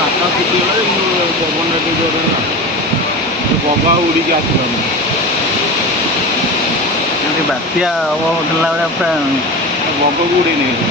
ଆକାଶ ଶୁଖିଗଲା କିନ୍ତୁ ପବନ ଏତେ ଜୋରରେ ହେଲା ବଗା ଉଡ଼ିକି ଆସିଲାନି। ବାତ୍ୟା ହବ ହେଲା ଭଳିଆ ପୁରା ବଗକୁ ଉଡ଼େଇ ନେଇଗଲା।